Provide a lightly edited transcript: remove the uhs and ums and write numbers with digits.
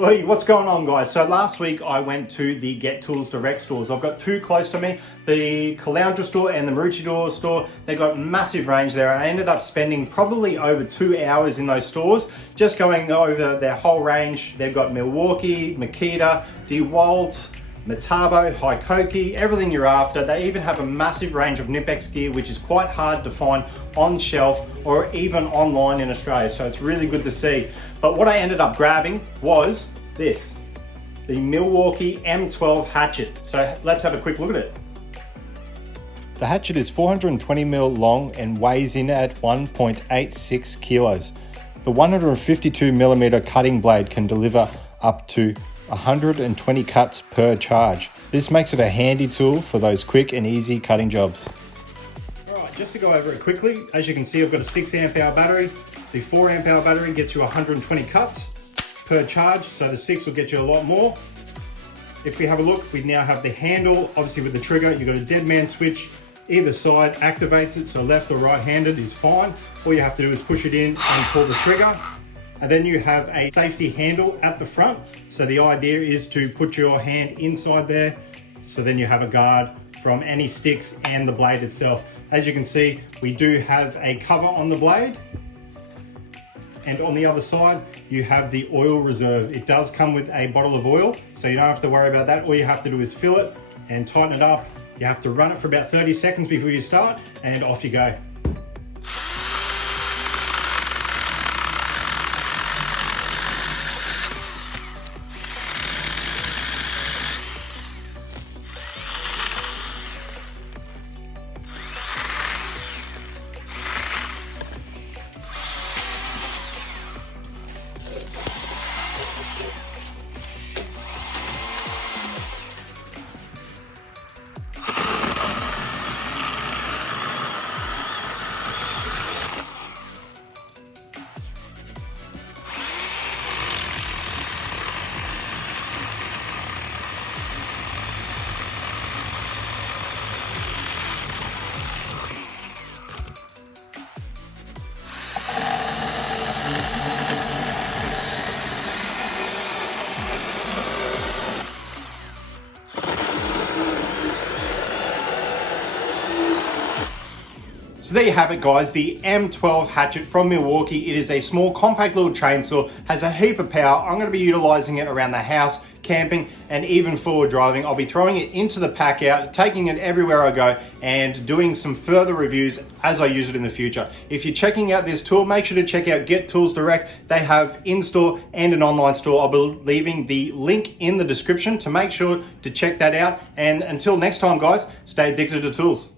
Hey, what's going on, guys? So last week I went to the Get Tools Direct stores. I've got two close to me, the Caloundra store and the Maroochydore store. They've got massive range there. I ended up spending probably over 2 hours in those stores, just going over their whole range. They've got Milwaukee, Makita, DeWalt, Metabo, Hikoki, everything you're after. They even have a massive range of Nipex gear, which is quite hard to find on shelf or even online in Australia. So it's really good to see. But what I ended up grabbing was this, the Milwaukee M12 Hatchet. So let's have a quick look at it. The Hatchet is 420mm long and weighs in at 1.86 kilos. The 152mm cutting blade can deliver up to 120 cuts per charge. This makes it a handy tool for those quick and easy cutting jobs. Alright, just to go over it quickly, as you can see I've got a 6 amp hour battery. The 4 amp hour battery gets you 120 cuts per charge, so the 6 will get you a lot more. If we have a look, we now have the handle, obviously with the trigger, you've got a dead man switch. Either side activates it, so left or right handed is fine. All you have to do is push it in and pull the trigger. And then you have a safety handle at the front. So the idea is to put your hand inside there, so then you have a guard from any sticks and the blade itself. As you can see, we do have a cover on the blade. And on the other side, you have the oil reserve. It does come with a bottle of oil, so you don't have to worry about that. All you have to do is fill it and tighten it up. You have to run it for about 30 seconds before you start, and off you go. So there you have it, guys, the M12 Hatchet from Milwaukee. It is a small compact little chainsaw, has a heap of power. I'm going to be utilizing it around the house, camping, and even forward driving. I'll be throwing it into the pack out, taking it everywhere I go, and doing some further reviews as I use it in the future. If you're checking out this tool, make sure to check out Get Tools Direct. They have in-store and an online store. I'll be leaving the link in the description to make sure to check that out. And until next time, guys, stay addicted to tools.